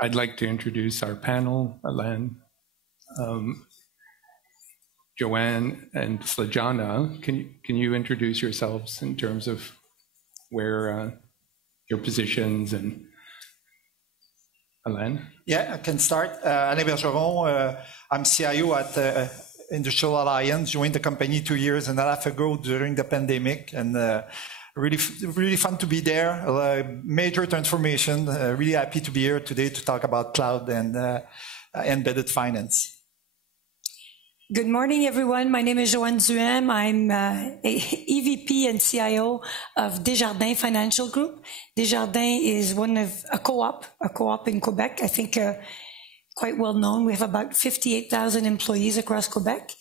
I'd like to introduce our panel, Alain, Johanne, and Sladjana. Can you introduce yourselves in terms of where your positions and Alain? Yeah, I can start. Alain Bergeron, I'm CIO at Industrial Alliance, joined the company 2 years and a half ago during the pandemic, and really fun to be there. Major transformation. Really happy to be here today to talk about cloud and embedded finance. Good morning, everyone. My name is Johanne. I'm EVP and CIO of Desjardins Financial Group. Desjardins is one of a co-op in Quebec. I think quite well known. We have about 58,000 employees across Quebec.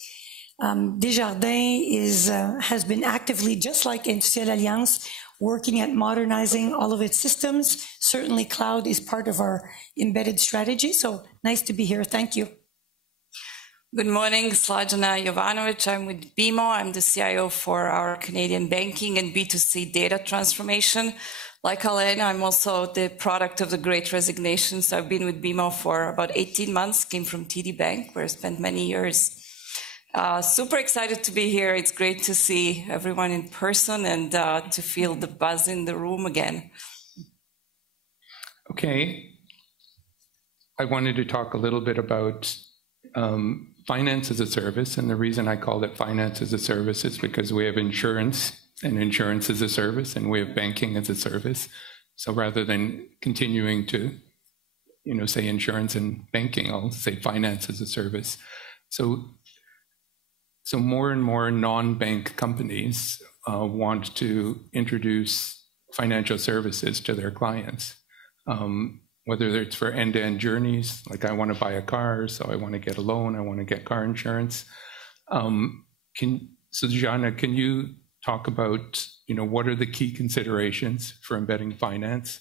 Desjardins has been actively, just like Industrial Alliance, working at modernizing all of its systems. Certainly cloud is part of our embedded strategy. So nice to be here. Thank you. Good morning, Sladjana Jovanovic. I'm with BMO. I'm the CIO for our Canadian banking and B2C data transformation. Like Alain, I'm also the product of the Great Resignation. So I've been with BMO for about 18 months, came from TD Bank, where I spent many years. Super excited to be here. It's great to see everyone in person and to feel the buzz in the room again. Okay. I wanted to talk a little bit about finance as a service, and the reason I called it finance as a service is because we have insurance and insurance as a service, and we have banking as a service. So rather than continuing to, say insurance and banking, I'll say finance as a service. So more and more non-bank companies want to introduce financial services to their clients. Whether it's for end-to-end journeys, like I want to buy a car, so I want to get a loan, I want to get car insurance. So Johanne, can you talk about, what are the key considerations for embedding finance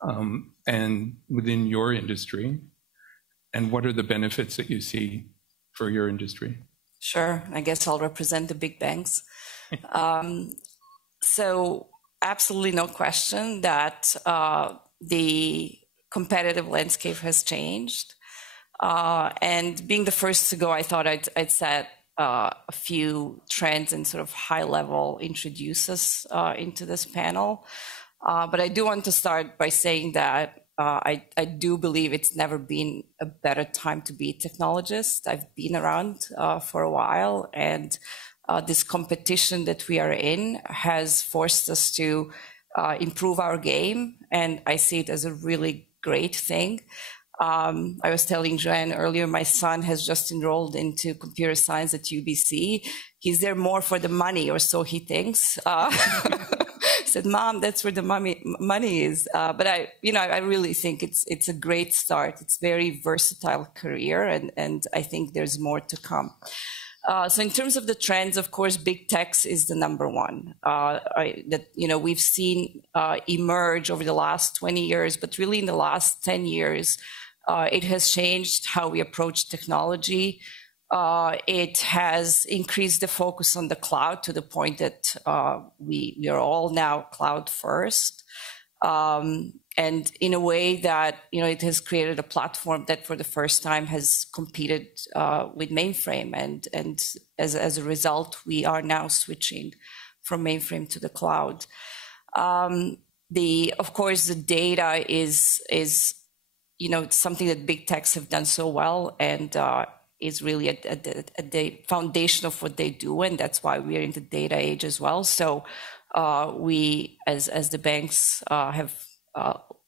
and within your industry, and what are the benefits that you see for your industry? Sure, I guess I'll represent the big banks. So absolutely no question that the competitive landscape has changed. And being the first to go, I thought I'd set a few trends and sort of high level introduce us into this panel. But I do want to start by saying that I do believe it's never been a better time to be a technologist. I've been around for a while, and this competition that we are in has forced us to improve our game, and I see it as a really great thing. I was telling Johanne earlier, my son has just enrolled into computer science at UBC. He's there more for the money, or so he thinks. Said, Mom, that's where the money is. But I really think it's a great start. It's a very versatile career, and I think there's more to come. So in terms of the trends, of course, big techs is the number one that we've seen emerge over the last 20 years, but really in the last 10 years, it has changed how we approach technology. It has increased the focus on the cloud to the point that we are all now cloud first. And in a way that, it has created a platform that for the first time has competed with mainframe. And as a result, we are now switching from mainframe to the cloud. Of course, the data is something that big techs have done so well, and is really at the foundation of what they do. And that's why we are in the data age as well. So we, as the banks, have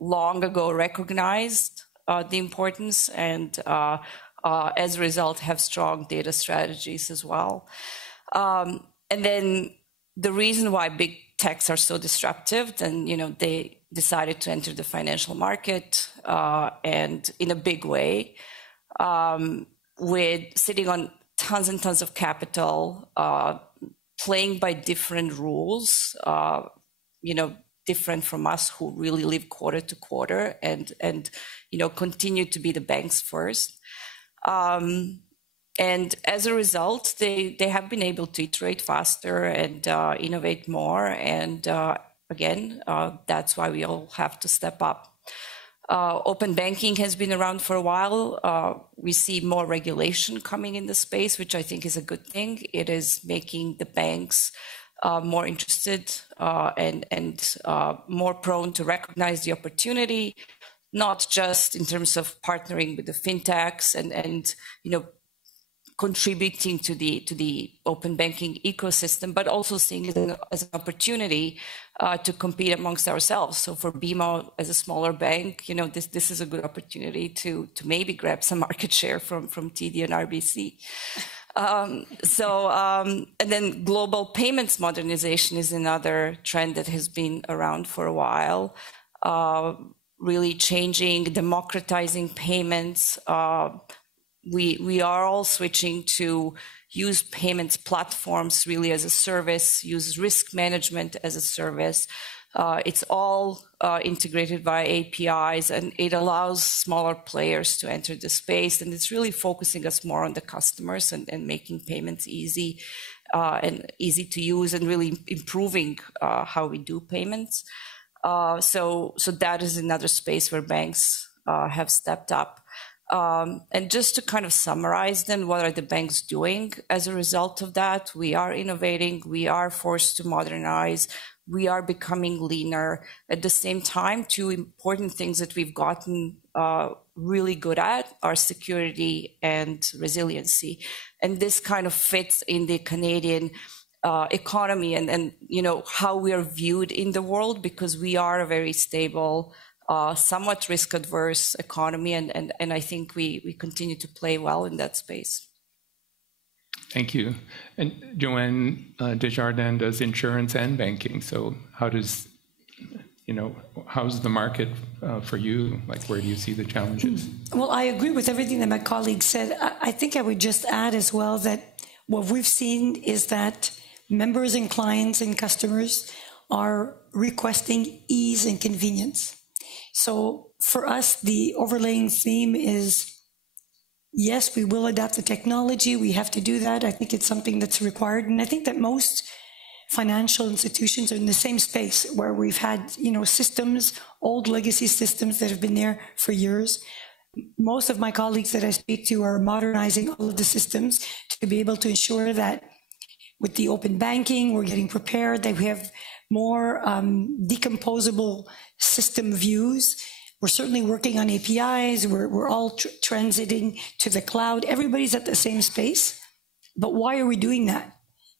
long ago recognized the importance, and as a result have strong data strategies as well. And then the reason why big techs are so disruptive, and they decided to enter the financial market and in a big way, with sitting on tons and tons of capital, playing by different rules, different from us who really live quarter to quarter and continue to be the banks first. And as a result, they have been able to iterate faster and innovate more. And again, that's why we all have to step up. Open banking has been around for a while. We see more regulation coming in the space, which I think is a good thing. It is making the banks more interested and more prone to recognize the opportunity, not just in terms of partnering with the fintechs and contributing to the open banking ecosystem, but also seeing it as an opportunity to compete amongst ourselves. So for BMO as a smaller bank, this is a good opportunity to maybe grab some market share from TD and RBC. And then global payments modernization is another trend that has been around for a while, really changing, democratizing payments. We are all switching to use payments platforms really as a service, use risk management as a service. It's all integrated via APIs, and it allows smaller players to enter the space. And it's really focusing us more on the customers and making payments easy and easy to use, and really improving how we do payments. So that is another space where banks have stepped up. And just to kind of summarize then, what are the banks doing as a result of that? We are innovating, we are forced to modernize, we are becoming leaner. At the same time, two important things that we've gotten really good at are security and resiliency. And this kind of fits in the Canadian economy and how we are viewed in the world, because we are a very stable, somewhat risk-adverse economy, and I think we continue to play well in that space. Thank you. And Johanne, Desjardins does insurance and banking. So how's the market for you? Like, where do you see the challenges? Well, I agree with everything that my colleague said. I think I would just add as well that what we've seen is that members and clients and customers are requesting ease and convenience. So for us, the overlaying theme is, yes, we will adapt the technology. We have to do that. I think it's something that's required. And I think that most financial institutions are in the same space, where we've had, systems, old legacy systems that have been there for years. Most of my colleagues that I speak to are modernizing all of the systems to be able to ensure that with the open banking, we're getting prepared, that we have more decomposable system views. We're certainly working on APIs. We're all transiting to the cloud. Everybody's at the same space. But why are we doing that?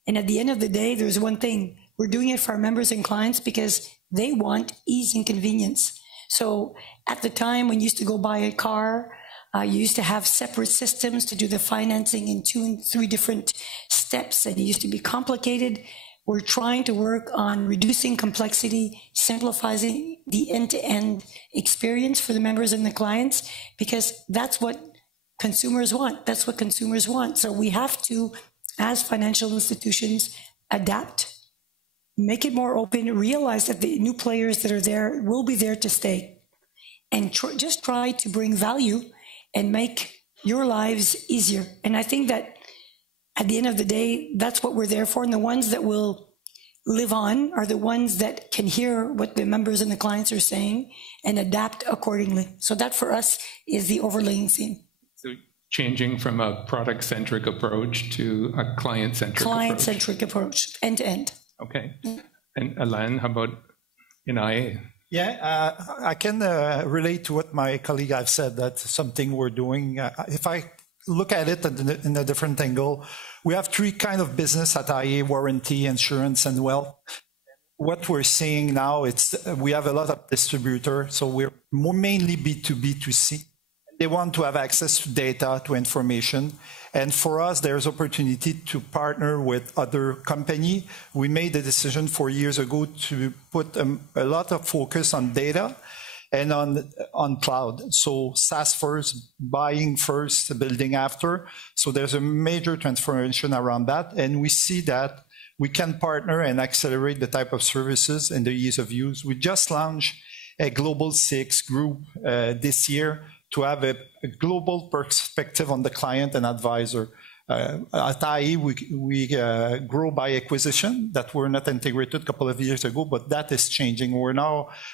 And at the end of the day, there's one thing. We're doing it for our members and clients because they want ease and convenience. So at the time when you used to go buy a car, you used to have separate systems to do the financing in 2 and 3 different steps, and it used to be complicated. We're trying to work on reducing complexity, simplifying the end-to-end experience for the members and the clients, because that's what consumers want. That's what consumers want. So we have to, as financial institutions, adapt, make it more open, realize that the new players that are there will be there to stay, and just try to bring value and make your lives easier. And I think that at the end of the day, that's what we're there for. And the ones that will live on are the ones that can hear what the members and the clients are saying and adapt accordingly. So that for us is the overlaying theme. So changing from a product-centric approach to a client-centric approach, end to end. Okay. And Alain, how about in IA? Yeah, I can relate to what my colleague have said. That's something we're doing. If I look at it in a different angle, we have 3 kinds of business at IA: warranty, insurance, and wealth. What we're seeing now, we have a lot of distributors, so we're mainly B2B2C. They want to have access to data, to information. And for us, there's opportunity to partner with other companies. We made the decision 4 years ago to put a lot of focus on data and on cloud. So SaaS first, buying first, building after. So there's a major transformation around that. And we see that we can partner and accelerate the type of services and the ease of use. We just launched a Global 6 group this year to have a global perspective on the client and advisor. At IE, we grow by acquisition that were not integrated a couple of years ago, but that is changing.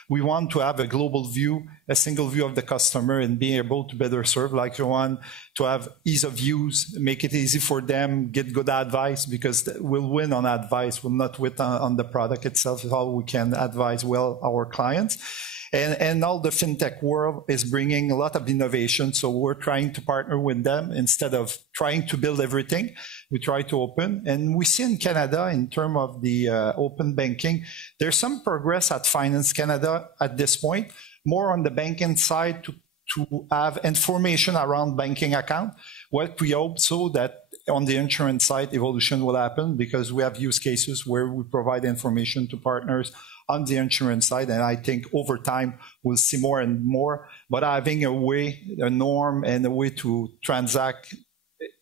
We want to have a global view, a single view of the customer, and be able to better serve, like Johanne, to have ease of use, make it easy for them, get good advice, because we'll win on advice, we'll not win on the product itself, how we can advise well our clients. And now the fintech world is bringing a lot of innovation, so we're trying to partner with them instead of trying to build everything. We try to open, and we see in Canada, in terms of the open banking, there's some progress at Finance Canada at this point, more on the banking side to have information around banking account. What we hope so that on the insurance side, evolution will happen, because we have use cases where we provide information to partners on the insurance side, and I think over time we'll see more and more, but having a way, a norm, and a way to transact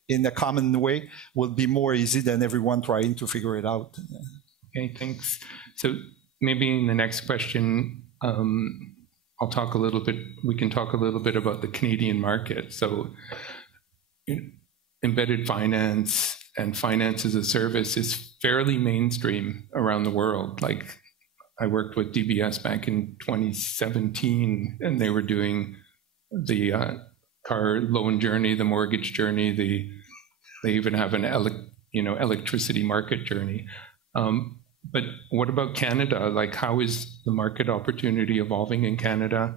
in a common way will be more easy than everyone trying to figure it out. Okay, thanks. So maybe in the next question, I'll talk a little bit, we can talk a little bit about the Canadian market. So embedded finance and finance as a service is fairly mainstream around the world. Like, I worked with DBS back in 2017, and they were doing the car loan journey, the mortgage journey. They even have an electricity market journey. But what about Canada? Like, how is the market opportunity evolving in Canada,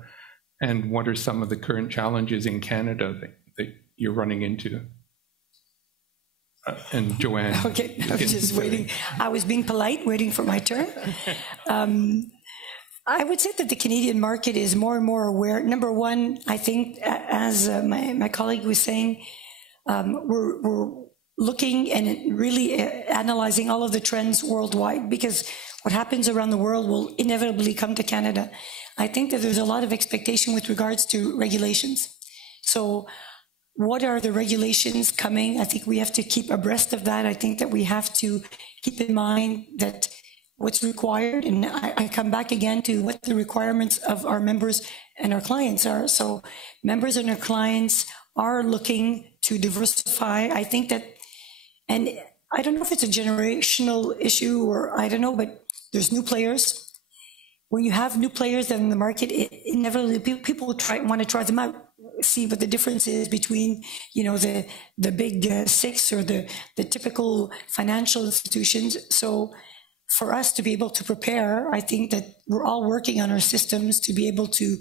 and what are some of the current challenges in Canada that you're running into? And Johanne. Okay, I was just waiting. I was being polite, waiting for my turn. I would say that the Canadian market is more and more aware. Number one, I think, as my colleague was saying, we're looking and really analyzing all of the trends worldwide, because what happens around the world will inevitably come to Canada. I think that there's a lot of expectation with regards to regulations. So what are the regulations coming? I think we have to keep abreast of that. I think that we have to keep in mind that what's required, and I come back again to what the requirements of our members and our clients are. So members and our clients are looking to diversify. I think that, and I don't know if it's a generational issue or I don't know, but there's new players. When you have new players in the market, inevitably people want to try them out, see what the difference is between, the big six or the typical financial institutions. So for us to be able to prepare, I think that we're all working on our systems to be able to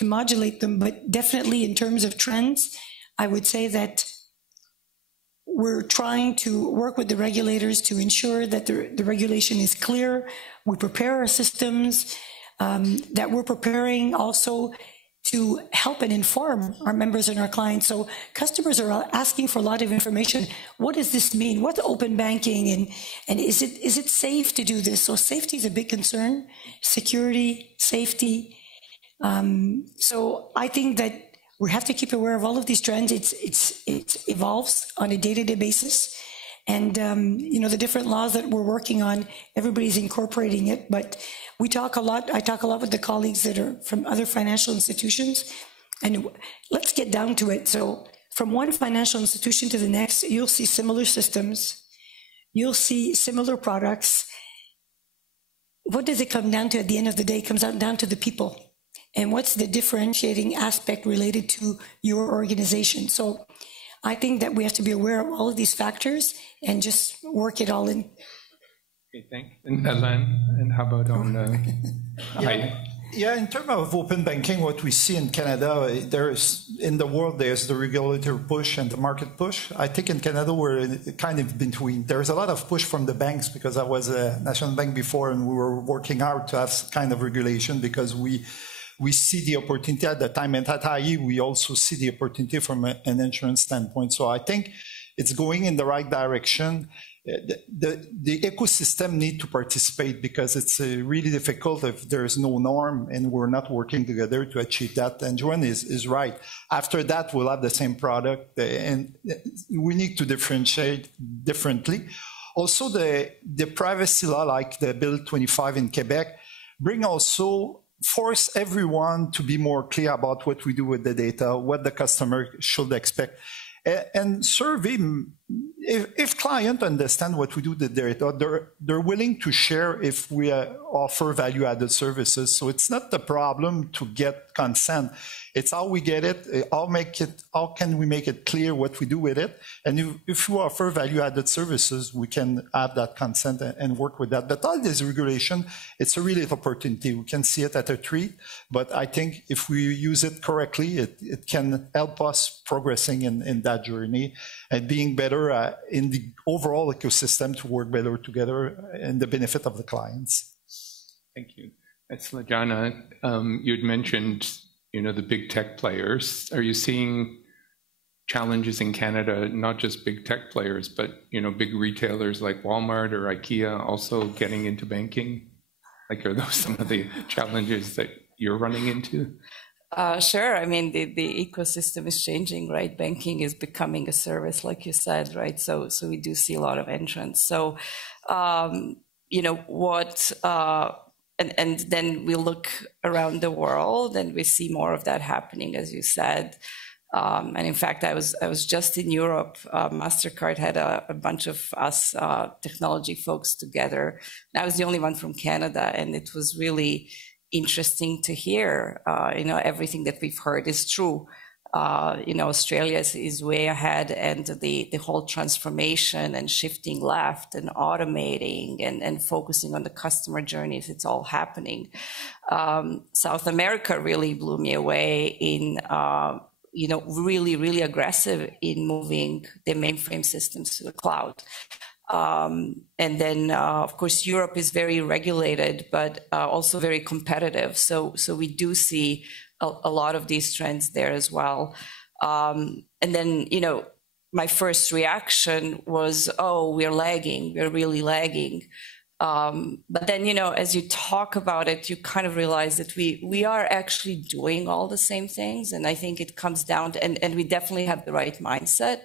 modulate them. But definitely in terms of trends, I would say that we're trying to work with the regulators to ensure that the regulation is clear. We prepare our systems, that we're preparing also to help and inform our members and our clients. So customers are asking for a lot of information. What does this mean? What's open banking? And is it safe to do this? So safety is a big concern. Security, safety. So I think that we have to keep aware of all of these trends. It evolves on a day-to-day basis. And, the different laws that we're working on, everybody's incorporating it. But I talk a lot with the colleagues that are from other financial institutions. And let's get down to it. So from one financial institution to the next, you'll see similar systems. You'll see similar products. What does it come down to at the end of the day? It comes down to the people. And what's the differentiating aspect related to your organization? So I think that we have to be aware of all of these factors and just work it all in. Okay, thanks. And Alain, and how about on Yeah, in terms of open banking, what we see in Canada, in the world, there's the regulator push and the market push. I think in Canada, we're kind of between. There's a lot of push from the banks, because I was a national bank before, and we were working hard to have kind of regulation, because we see the opportunity at the time, and at IE, we also see the opportunity from an insurance standpoint. So I think it's going in the right direction. The ecosystem need to participate, because it's really difficult if there is no norm and we're not working together to achieve that. And Johanne is right. After that, we'll have the same product, and we need to differentiate differently. Also, the privacy law, like the Bill 25 in Quebec, force everyone to be more clear about what we do with the data, what the customer should expect. And survey if clients understand what we do, that they're willing to share if we offer value-added services. So it's not the problem to get consent. It's how we get it. How can we make it clear what we do with it? And if we offer value-added services, we can have that consent and work with that. But all this regulation, it's a really opportunity. We can see it at a tree, but I think if we use it correctly, it can help us progressing in that journey and being better in the overall ecosystem to work better together in the benefit of the clients. Thank you. Sladjana, you'd mentioned, the big tech players. Are you seeing challenges in Canada, not just big tech players, but, big retailers like Walmart or IKEA also getting into banking? Like, are those some of the challenges that you're running into? Sure. I mean, the ecosystem is changing, right? Banking is becoming a service, like you said, right? So we do see a lot of entrants. So, and then we look around the world and we see more of that happening, as you said. And in fact, I was just in Europe. MasterCard had a bunch of us technology folks together. And I was the only one from Canada, and it was really interesting to hear. Everything that we've heard is true. Australia is way ahead, and the whole transformation and shifting left and automating and focusing on the customer journeys, it's all happening. South America really blew me away in, really, really aggressive in moving the mainframe systems to the cloud. And then, of course, Europe is very regulated, but also very competitive. So we do see a lot of these trends there as well. And then, my first reaction was, oh, we're lagging. We're really lagging. But then, as you talk about it, you kind of realize that we are actually doing all the same things. And I think it comes down to, and we definitely have the right mindset.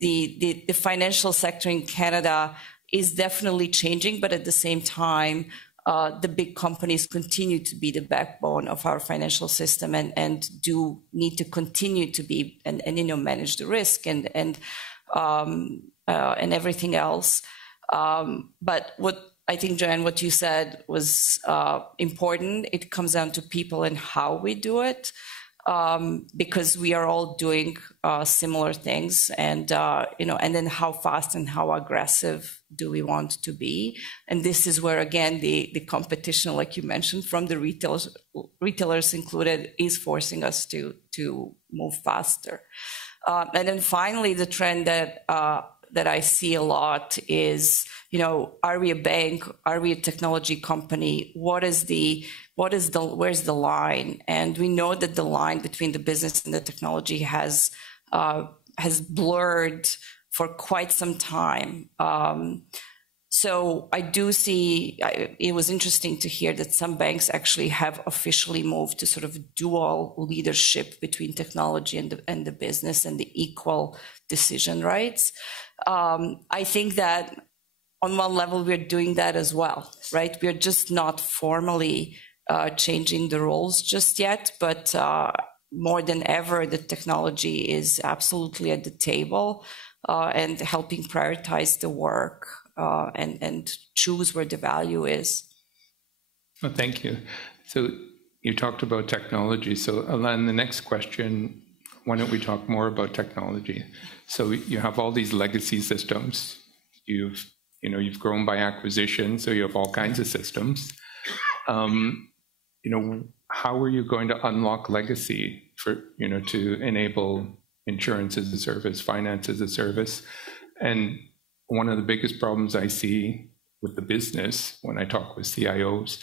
The financial sector in Canada is definitely changing, but at the same time, the big companies continue to be the backbone of our financial system and do need to continue to be and manage the risk and everything else. But what I think, Johanne, what you said was important. It comes down to people and how we do it. Because we are all doing similar things, and and then how fast and how aggressive do we want to be? And this is where, again, the competition, like you mentioned, from the retailers included, is forcing us to move faster. And then finally, the trend that I see a lot is, are we a bank? Are we a technology company? where's the line? And we know that the line between the business and the technology has blurred for quite some time. So I do see, it was interesting to hear that some banks actually have officially moved to sort of dual leadership between technology and the business and the equal decision rights. I think that on one level, we're doing that as well, right? We're just not formally changing the roles just yet, but more than ever, the technology is absolutely at the table and helping prioritize the work and choose where the value is. Well, thank you. So you talked about technology. So Alain, the next question, why don't we talk more about technology? So you have all these legacy systems. You've grown by acquisition, so you have all kinds of systems. How are you going to unlock legacy for, to enable insurance as a service, finance as a service? And one of the biggest problems I see with the business when I talk with CIOs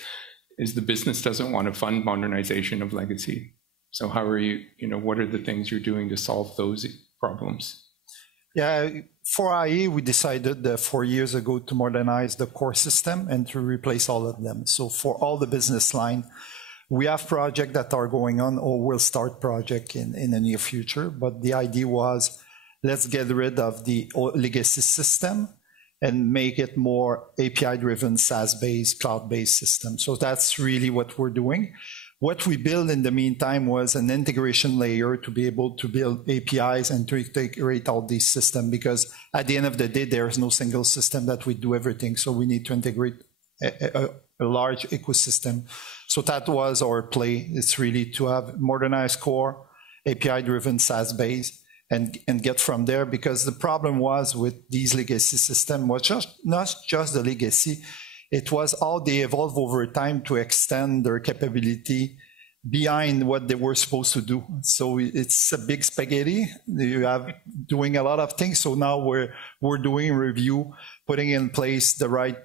is the business doesn't want to fund modernization of legacy. So how are you, what are the things you're doing to solve those problems? Yeah, for IE, we decided 4 years ago to modernize the core system and to replace all of them. So for all the business line, we have projects that are going on or will start project in the near future. But the idea was, let's get rid of the legacy system and make it more API-driven, SaaS-based, cloud-based system. So that's really what we're doing. What we built in the meantime was an integration layer to be able to build APIs and to integrate all these systems, because at the end of the day, there's no single system that we do everything. So we need to integrate a large ecosystem. So that was our play. It's really to have modernized core, API-driven SaaS base, and get from there, because the problem was with these legacy systems was not just the legacy, it was how they evolve over time to extend their capability behind what they were supposed to do. So it's a big spaghetti. You have doing a lot of things. So now we're doing review, putting in place the right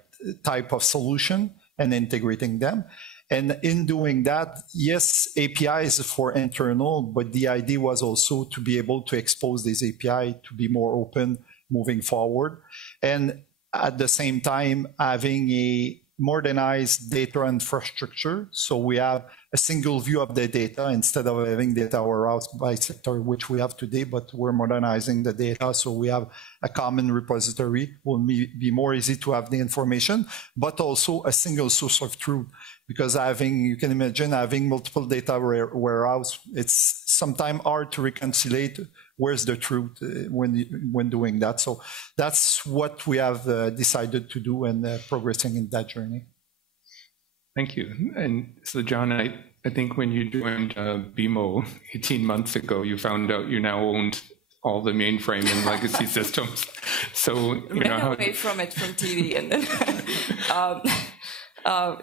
type of solution and integrating them. And in doing that, yes, APIs for internal, but the idea was also to be able to expose this API to be more open moving forward. And at the same time, having a modernized data infrastructure. So we have a single view of the data instead of having data warehouse by sector, which we have today, but we're modernizing the data. So we have a common repository. Will be more easy to have the information, but also a single source of truth. Because you can imagine having multiple data warehouse, it's sometimes hard to reconcile where's the truth when doing that. So that's what we have decided to do and progressing in that journey. Thank you. And so, John, I think when you joined BMO 18 months ago, you found out you now owned all the mainframe and legacy systems. So you know away from it from TV, and then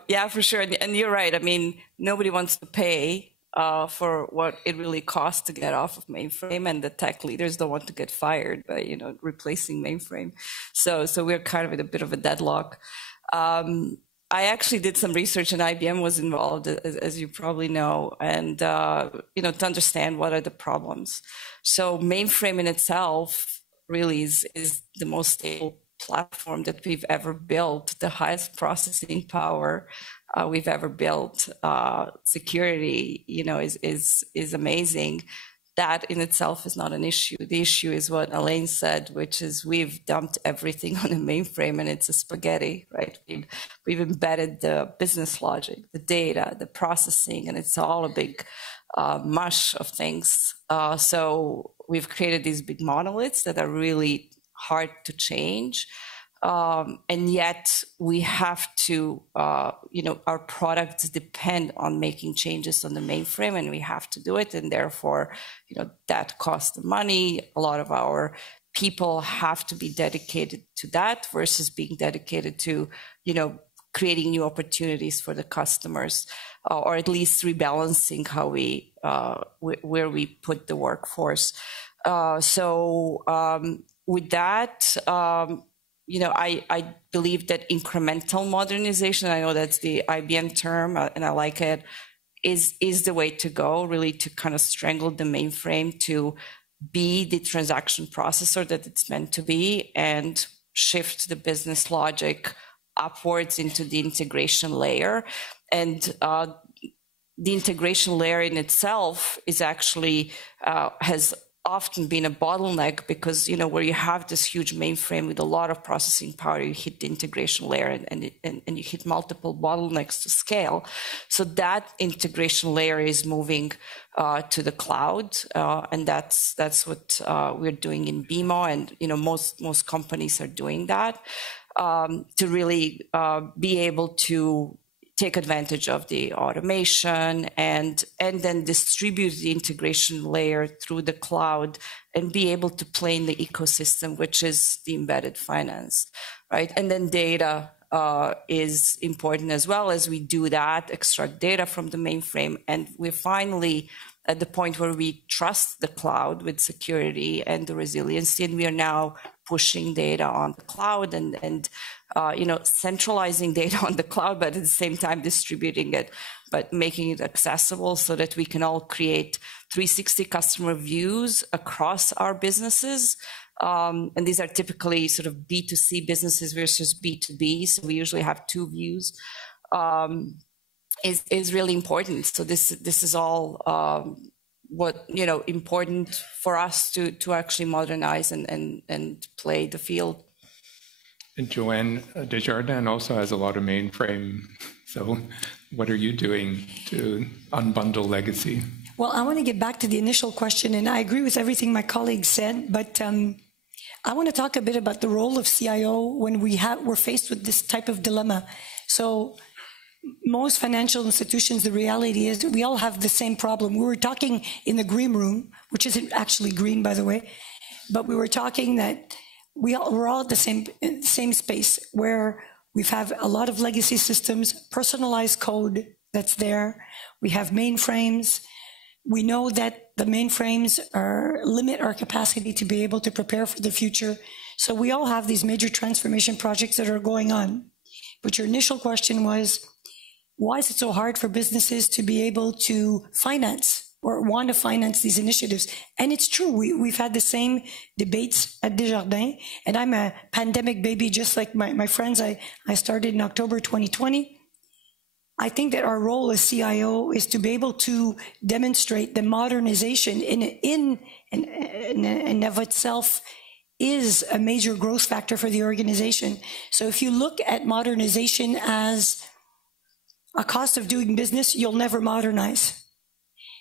yeah, for sure. And you're right. I mean, nobody wants to pay for what it really costs to get off of mainframe, and the tech leaders don't want to get fired by replacing mainframe. So we're kind of in a bit of a deadlock. I actually did some research, and IBM was involved, as you probably know, and to understand what are the problems. So mainframe in itself really is the most stable platform that we've ever built, the highest processing power we've ever built. Security, is amazing. That in itself is not an issue. The issue is what Alain said, which is we've dumped everything on a mainframe and it's a spaghetti, right? We've embedded the business logic, the data, the processing, and it's all a big mush of things. So we've created these big monoliths that are really hard to change. And yet we have to, our products depend on making changes on the mainframe, and we have to do it. And therefore, that costs money. A lot of our people have to be dedicated to that versus being dedicated to, creating new opportunities for the customers, or at least rebalancing how where we put the workforce. With that, I believe that incremental modernization, I know that's the IBM term, and I like it, is the way to go, really to kind of strangle the mainframe to be the transaction processor that it's meant to be and shift the business logic upwards into the integration layer. And the integration layer in itself is actually has often been a bottleneck, because where you have this huge mainframe with a lot of processing power, you hit the integration layer and you hit multiple bottlenecks to scale. So that integration layer is moving to the cloud, and that's what we're doing in BMO, and most companies are doing that to really be able to take advantage of the automation and then distribute the integration layer through the cloud and be able to play in the ecosystem, which is the embedded finance, right? And then data is important as well. As we do that, extract data from the mainframe, and we're finally at the point where we trust the cloud with security and the resiliency, and we are now pushing data on the cloud and centralizing data on the cloud, but at the same time distributing it, but making it accessible so that we can all create 360 customer views across our businesses. And these are typically sort of B2C businesses versus B2B. So we usually have two views. Is really important. So this is all what important for us to actually modernize and play the field. And Johanne, Desjardins also has a lot of mainframe So what are you doing to unbundle legacy? Well, I want to get back to the initial question, and I agree with everything my colleagues said, but I want to talk a bit about the role of CIO when we're faced with this type of dilemma. So most financial institutions, the reality is we all have the same problem. We were talking in the green room, which isn't actually green, by the way, but we were talking that we're all at the same space where we've have a lot of legacy systems, personalized code that's there. We have mainframes. We know that the mainframes limit our capacity to be able to prepare for the future. So we all have these major transformation projects that are going on. But your initial question was, why is it so hard for businesses to be able to finance or want to finance these initiatives? And it's true, we've had the same debates at Desjardins, and I'm a pandemic baby, just like my friends. I started in October 2020. I think that our role as CIO is to be able to demonstrate the modernization in and of itself is a major growth factor for the organization. So if you look at modernization as a cost of doing business, you'll never modernize.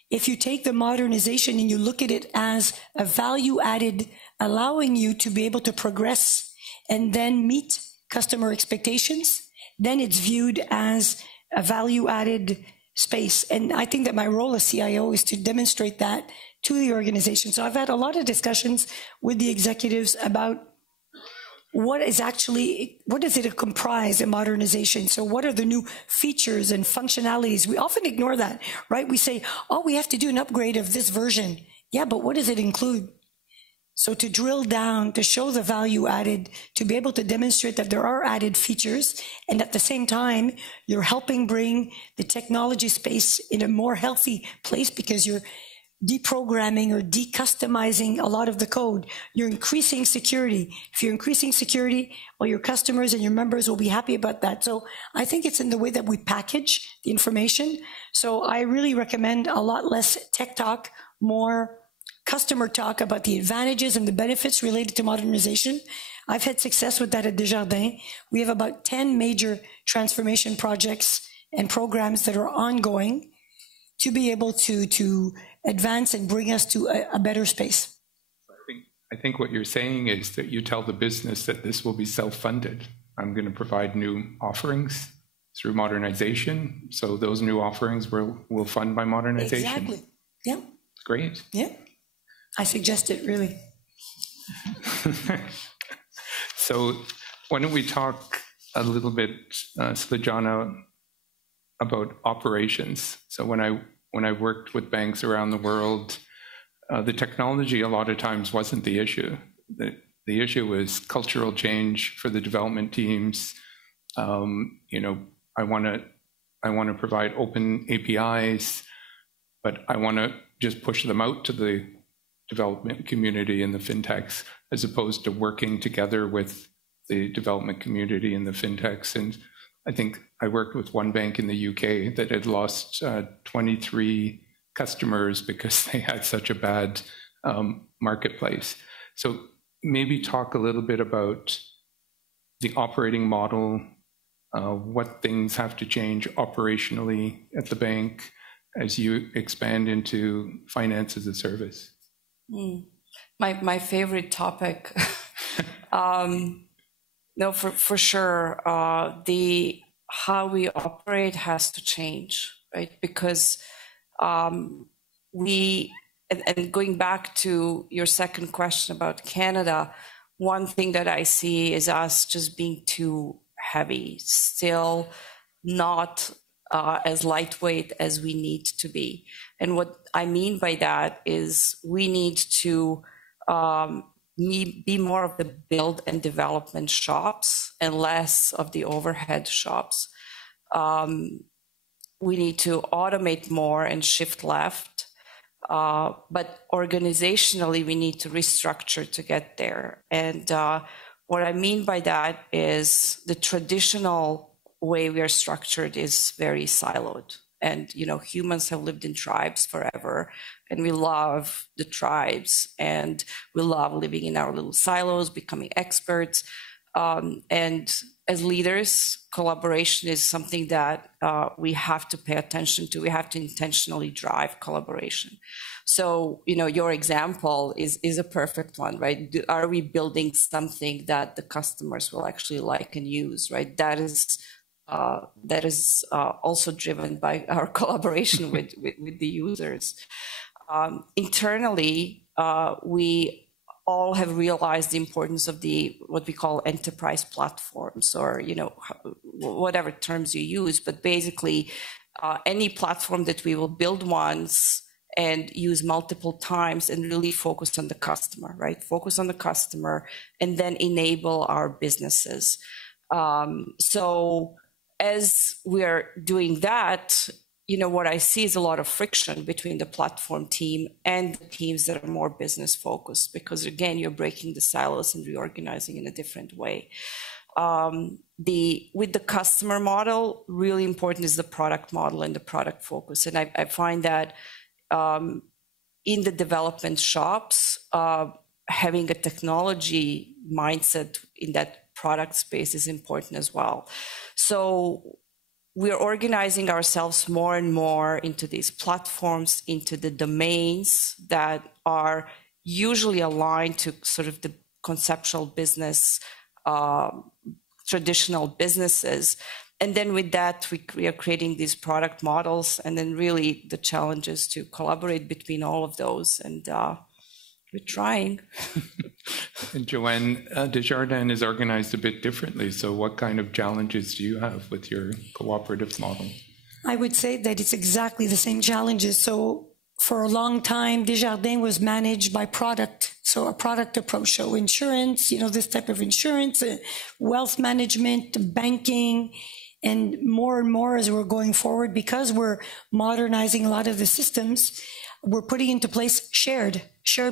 If you take the modernization and you look at it as a value added, allowing you to be able to progress and then meet customer expectations, then it's viewed as a value added space. And I think that my role as CIO is to demonstrate that to the organization. So I've had a lot of discussions with the executives about what does it comprise in modernization? So what are the new features and functionalities? We often ignore that, right? We say, oh, we have to do an upgrade of this version. Yeah, but what does it include? So to drill down, to show the value added, to be able to demonstrate that there are added features, and at the same time, you're helping bring the technology space in a more healthy place because you're deprogramming or decustomizing a lot of the code. You're increasing security. If you're increasing security, well, your customers and your members will be happy about that. So I think it's in the way that we package the information. So I really recommend a lot less tech talk, more customer talk about the advantages and the benefits related to modernization. I've had success with that at Desjardins. We have about 10 major transformation projects and programs that are ongoing to be able to advance and bring us to a better space. I think what you're saying is that you tell the business that this will be self-funded. I'm going to provide new offerings through modernization. So those new offerings will fund my modernization. Exactly. Yeah. Great. Yeah. I suggest it, really. So why don't we talk a little bit, Sladjana, about operations. So when I worked with banks around the world, the technology a lot of times wasn't the issue. The issue was cultural change for the development teams. I want to provide open APIs, but I want to just push them out to the development community and the fintechs, as opposed to working together with the development community and the fintechs. And I think I worked with one bank in the UK that had lost 23 customers because they had such a bad marketplace. So maybe talk a little bit about the operating model, what things have to change operationally at the bank as you expand into finance as a service. My favorite topic. No, for sure. How we operate has to change, right? Because and going back to your second question about Canada, one thing that I see is us just being too heavy, still not as lightweight as we need to be. And what I mean by that is we need to be more of the build and development shops and less of the overhead shops. We need to automate more and shift left. But organizationally, we need to restructure to get there. And what I mean by that is the traditional way we are structured is very siloed. And, humans have lived in tribes forever, and we love the tribes, and we love living in our little silos, becoming experts. And as leaders, collaboration is something that we have to pay attention to. We have to intentionally drive collaboration. So, your example is a perfect one, right? Are we building something that the customers will actually like and use, right? That is also driven by our collaboration with the users. Internally, we all have realized the importance of what we call enterprise platforms, or whatever terms you use, but basically any platform that we will build once and use multiple times and really focus on the customer, right? Focus on the customer and then enable our businesses. So as we're doing that, what I see is a lot of friction between the platform team and the teams that are more business focused, because again, you're breaking the silos and reorganizing in a different way. With the customer model, really important is the product model and the product focus. And I find that in the development shops, having a technology mindset in that product space is important as well. So we're organizing ourselves more and more into these platforms, into the domains that are usually aligned to sort of the conceptual business, traditional businesses. And then with that, we are creating these product models, and then really the challenge is to collaborate between all of those, and we're trying. And Johanne, Desjardins is organized a bit differently. So what kind of challenges do you have with your cooperative model? I would say that it's exactly the same challenges. So for a long time, Desjardins was managed by product. So a product approach, so insurance, this type of insurance, wealth management, banking, and more as we're going forward, because we're modernizing a lot of the systems, we're putting into place shared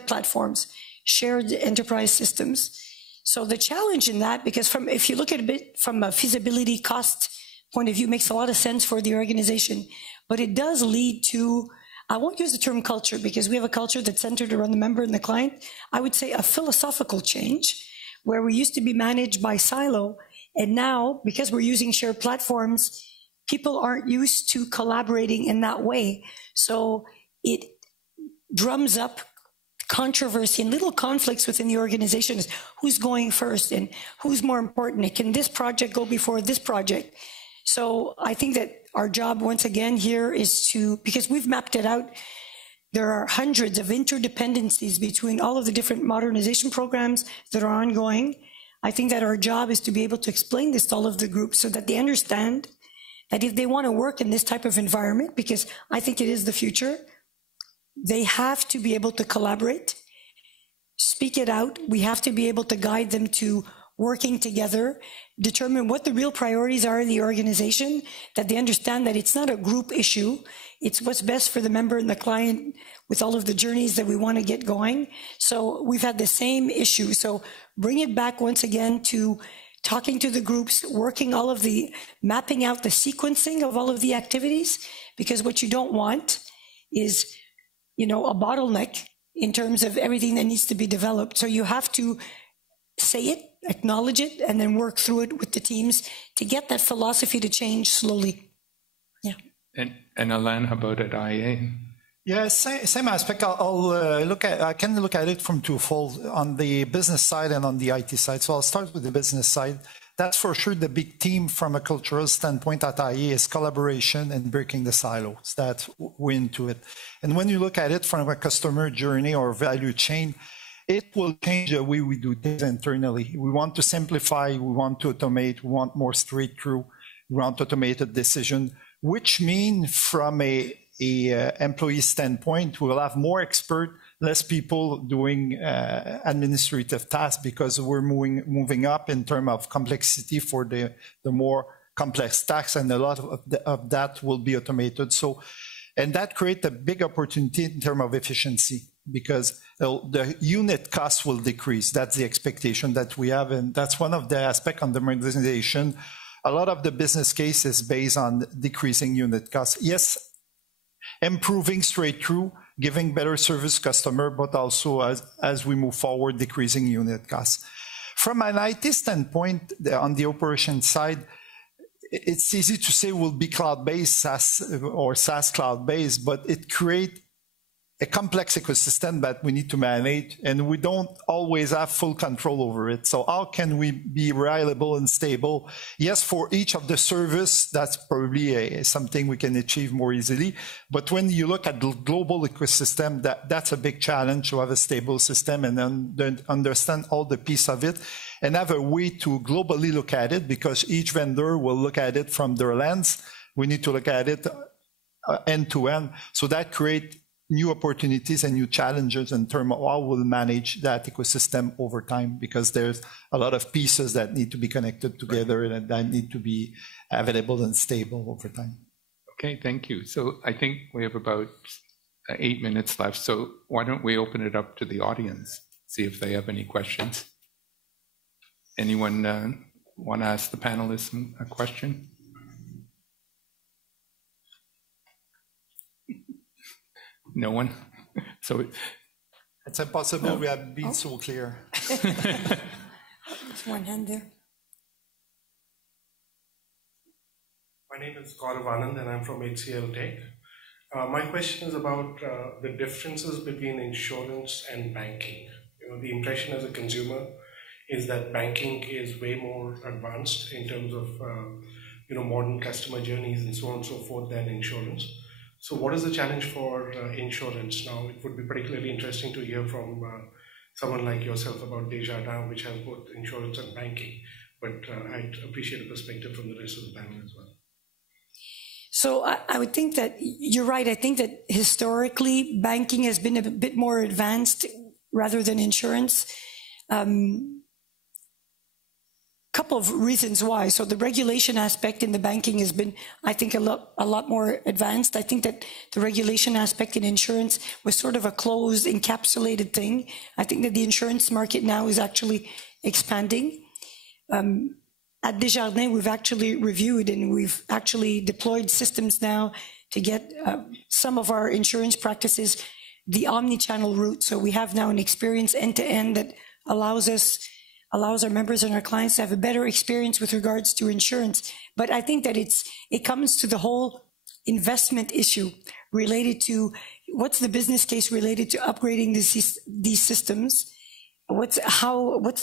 platforms, shared enterprise systems. So the challenge in that, because if you look at it from a feasibility cost point of view, makes a lot of sense for the organization, but it does lead to, I won't use the term culture because we have a culture that's centered around the member and the client. I would say a philosophical change, where we used to be managed by silo, and now, because we're using shared platforms, people aren't used to collaborating in that way. So it drums up controversy and little conflicts within the organization. Is who's going first and who's more important? Can this project go before this project? So I think that our job once again here is to, because we've mapped it out, there are hundreds of interdependencies between all of the different modernization programs that are ongoing. I think that our job is to be able to explain this to all of the groups so that they understand that if they want to work in this type of environment, because I think it is the future, they have to be able to collaborate, speak it out. We have to be able to guide them to working together, determine what the real priorities are in the organization, that they understand that it's not a group issue. It's what's best for the member and the client with all of the journeys that we want to get going. So we've had the same issue. So bring it back once again to talking to the groups, working mapping out the sequencing of all of the activities, because what you don't want is a bottleneck in terms of everything that needs to be developed. So you have to say it, acknowledge it, and then work through it with the teams to get that philosophy to change slowly. Yeah. And Alain, how about at IA? Yeah, same aspect. I can look at it from twofold, on the business side and on the IT side. So I'll start with the business side. That's for sure the big theme from a cultural standpoint at IA is collaboration and breaking the silos. That's we're into it. And when you look at it from a customer journey or value chain, it will change the way we do things internally. We want to simplify, we want to automate, we want more straight through, we want automated decision, which means from a employee standpoint, we'll have more expert, less people doing administrative tasks, because we're moving up in terms of complexity for the more complex tasks, and a lot of that will be automated. So, and that creates a big opportunity in terms of efficiency, because the unit cost will decrease. That's the expectation that we have, and that's one of the aspects on the modernization. A lot of the business case is based on decreasing unit costs. Yes, improving straight through, giving better service customer, but also as we move forward, decreasing unit costs. From an IT standpoint, on the operation side, it's easy to say we'll be cloud-based, SaaS or SaaS cloud-based, but it creates a complex ecosystem that we need to manage, and we don't always have full control over it. So how can we be reliable and stable? Yes, for each of the service, that's probably something we can achieve more easily. But when you look at the global ecosystem, that's a big challenge to have a stable system and then understand all the piece of it and have a way to globally look at it, because each vendor will look at it from their lens. We need to look at it end to end. So that creates new opportunities and new challenges in terms of how we'll manage that ecosystem over time, because there's a lot of pieces that need to be connected together and that need to be available and stable over time. Okay, thank you. So I think we have about 8 minutes left. So why don't we open it up to the audience, see if they have any questions. Anyone want to ask the panelists a question? No one? So it's impossible. No. We have been so clear. There's one hand there. My name is Jovanovic and I'm from HCL Tech. My question is about the differences between insurance and banking. The impression as a consumer is that banking is way more advanced in terms of modern customer journeys and so on and so forth than insurance. So what is the challenge for insurance now? It would be particularly interesting to hear from someone like yourself about Desjardins, which has both insurance and banking, but I'd appreciate a perspective from the rest of the panel as well. So I would think that you're right. I think that historically banking has been a bit more advanced rather than insurance. Couple of reasons why. So the regulation aspect in the banking has been, I think, a lot more advanced. I think that the regulation aspect in insurance was sort of a closed, encapsulated thing. I think that the insurance market now is actually expanding. At Desjardins, we've actually reviewed and we've actually deployed systems now to get some of our insurance practices the omni-channel route. So we have now an experience end-to-end that allows our members and our clients to have a better experience with regards to insurance. But I think that it comes to the whole investment issue related to what's the business case related to upgrading these systems. What's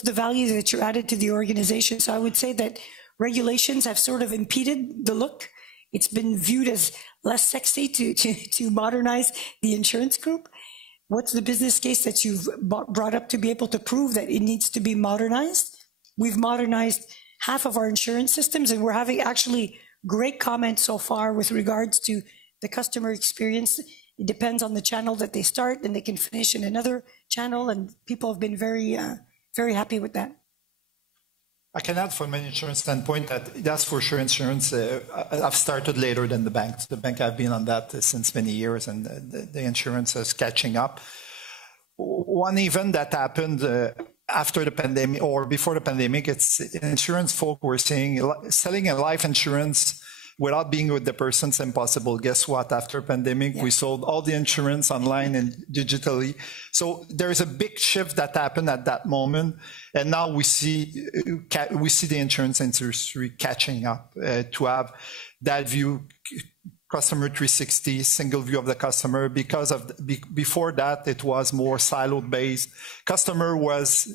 the value that you added to the organization? So I would say that regulations have sort of impeded the look. It's been viewed as less sexy to modernize the insurance group. What's the business case that you've brought up to be able to prove that it needs to be modernized? We've modernized half of our insurance systems, and we're having actually great comments so far with regards to the customer experience. It depends on the channel that they start, and they can finish in another channel, and people have been very, very happy with that. I can add from an insurance standpoint that's for sure insurance. I've started later than the banks. The bank I've been on that since many years, and the insurance is catching up. One event that happened after the pandemic or before the pandemic, it's insurance folk were saying selling a life insurance without being with the person's impossible. Guess what? After pandemic, we sold all the insurance online and digitally. So there's a big shift that happened at that moment. And now we see the insurance industry catching up to have that view, customer 360, single view of the customer, because before that, it was more siloed based. Customer was,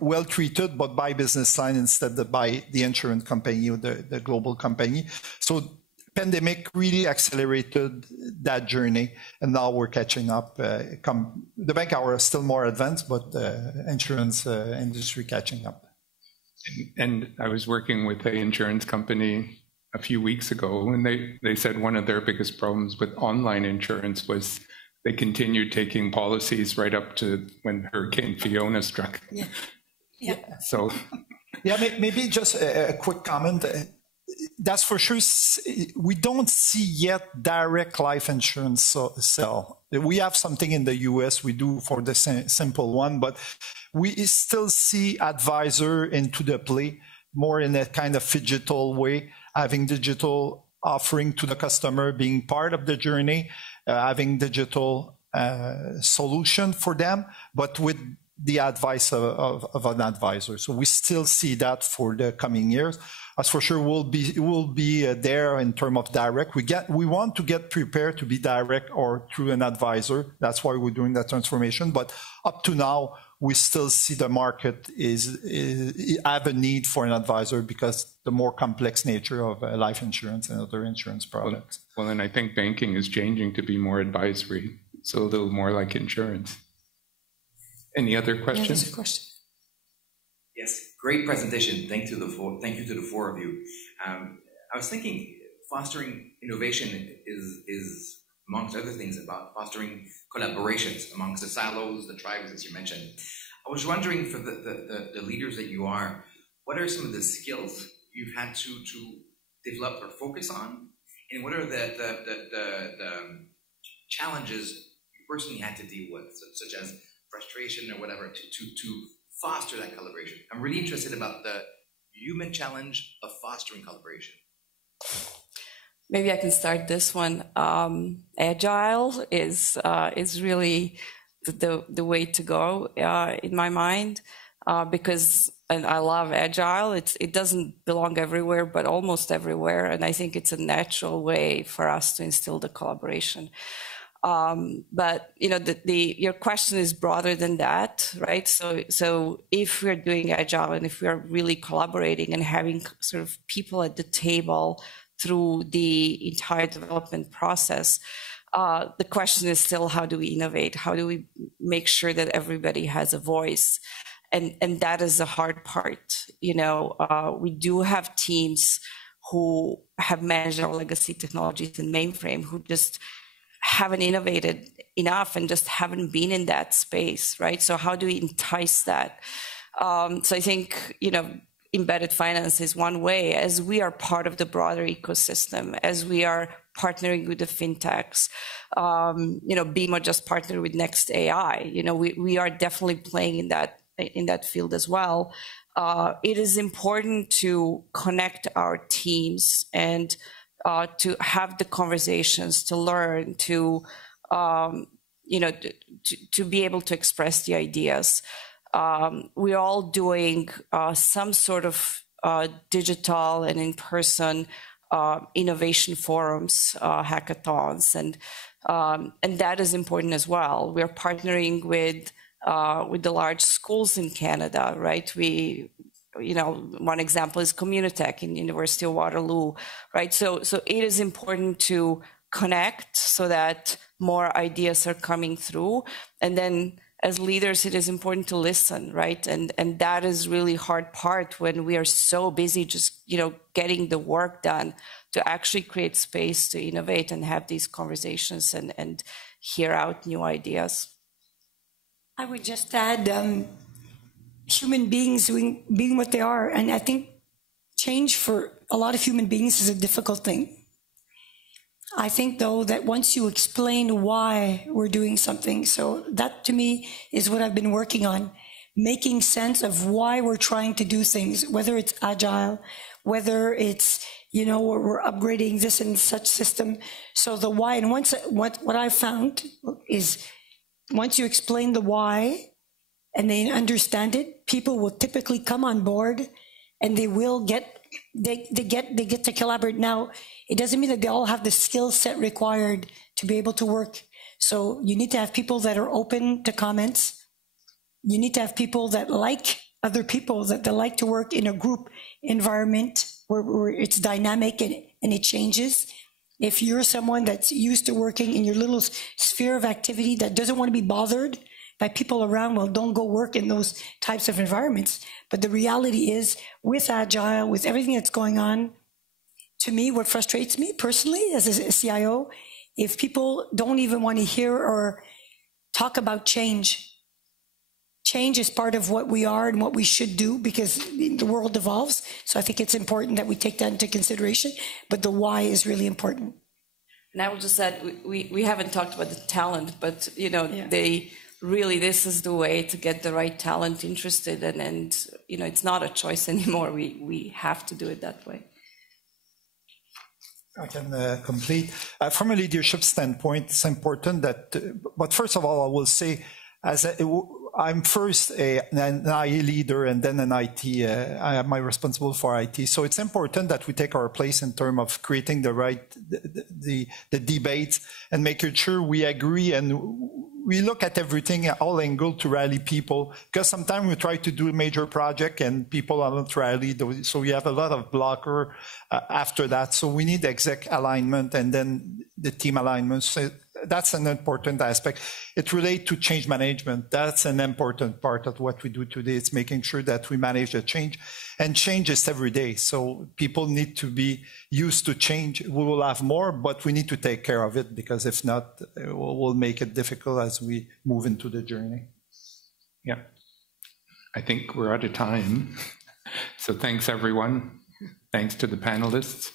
well treated, but by business line instead of by the insurance company or the global company. So pandemic really accelerated that journey, and now we're catching up. The bank are still more advanced, but the insurance industry catching up. And I was working with an insurance company a few weeks ago, and they said one of their biggest problems with online insurance was they continued taking policies right up to when Hurricane Fiona struck. Yeah. So, maybe just a quick comment. That's for sure. We don't see yet direct life insurance sell. We have something in the US we do for the simple one, but we still see advisor into the play more in a kind of digital way, having digital offering to the customer, being part of the journey, having digital solution for them, but with the advice of an advisor. So we still see that for the coming years. As for sure, we'll be there in terms of direct. We want to get prepared to be direct or through an advisor. That's why we're doing that transformation. But up to now, we still see the market have a need for an advisor because the more complex nature of life insurance and other insurance products. Well, and I think banking is changing to be more advisory, so a little more like insurance. Any other questions? Yeah, there's a question. Yes, great presentation. Thank you to the four of you. I was thinking fostering innovation is amongst other things about fostering collaborations amongst the silos, the tribes, as you mentioned. I was wondering for the leaders that you are, what are some of the skills you've had to develop or focus on, and what are the challenges you personally had to deal with, such as frustration or whatever, to foster that collaboration? I'm really interested about the human challenge of fostering collaboration. Maybe I can start this one. Agile is really the way to go in my mind, because, and I love Agile. It doesn't belong everywhere, but almost everywhere, and I think it's a natural way for us to instill the collaboration. But you know, your question is broader than that, right? So if we're doing Agile and if we are really collaborating and having sort of people at the table through the entire development process, the question is still, how do we innovate? How do we make sure that everybody has a voice? And that is the hard part. You know, we do have teams who have managed our legacy technologies in mainframe who just haven't innovated enough and just haven't been in that space, right? So how do we entice that? So I think, you know, embedded finance is one way, as we are part of the broader ecosystem, as we are partnering with the fintechs. You know, BMO just partnered with Next AI. You know, we are definitely playing in that field as well. It is important to connect our teams and to have the conversations, to learn, to you know, to be able to express the ideas. We're all doing some sort of digital and in-person innovation forums, hackathons, and that is important as well. We're partnering with the large schools in Canada, right? You know, one example is Communitech in University of Waterloo, right? So it is important to connect so that more ideas are coming through, and then as leaders, it is important to listen, right? And that is really hard part when we are so busy just, you know, getting the work done, to actually create space to innovate and have these conversations and hear out new ideas. I would just add, human beings being what they are. And I think change for a lot of human beings is a difficult thing. I think, though, that once you explain why we're doing something, so that to me is what I've been working on, making sense of why we're trying to do things, whether it's agile, whether it's, you know, we're upgrading this and such system. So the why, and once what I found is once you explain the why and they understand it, people will typically come on board and they will get to collaborate. Now, it doesn't mean that they all have the skill set required to be able to work. So you need to have people that are open to comments. You need to have people that like other people, that they like to work in a group environment where it's dynamic and it changes. If you're someone that's used to working in your little sphere of activity that doesn't want to be bothered by people around, well, don't go work in those types of environments. But the reality is, with Agile, with everything that's going on, to me, what frustrates me personally as a CIO, if people don't even want to hear or talk about change. Change is part of what we are and what we should do because the world evolves. So I think it's important that we take that into consideration, but the why is really important. And I will just add, we haven't talked about the talent, but, you know, really, this is the way to get the right talent interested, and you know, it's not a choice anymore. We have to do it that way. I can complete. From a leadership standpoint, it's important that, but first of all, I will say, I'm first an IE leader and then an IT. I am responsible for IT. So it's important that we take our place in terms of creating the debates and making sure we agree and we look at everything at all angles to rally people, because sometimes we try to do a major project and people are not rallied. So we have a lot of blocker after that. So we need exec alignment and then the team alignment. So that's an important aspect. It relates to change management. That's an important part of what we do today. It's making sure that we manage the change, and change is every day. So people need to be used to change. We will have more, but we need to take care of it, because if not, we'll make it difficult as we move into the journey. Yeah, I think we're out of time. So thanks, everyone. Thanks to the panelists.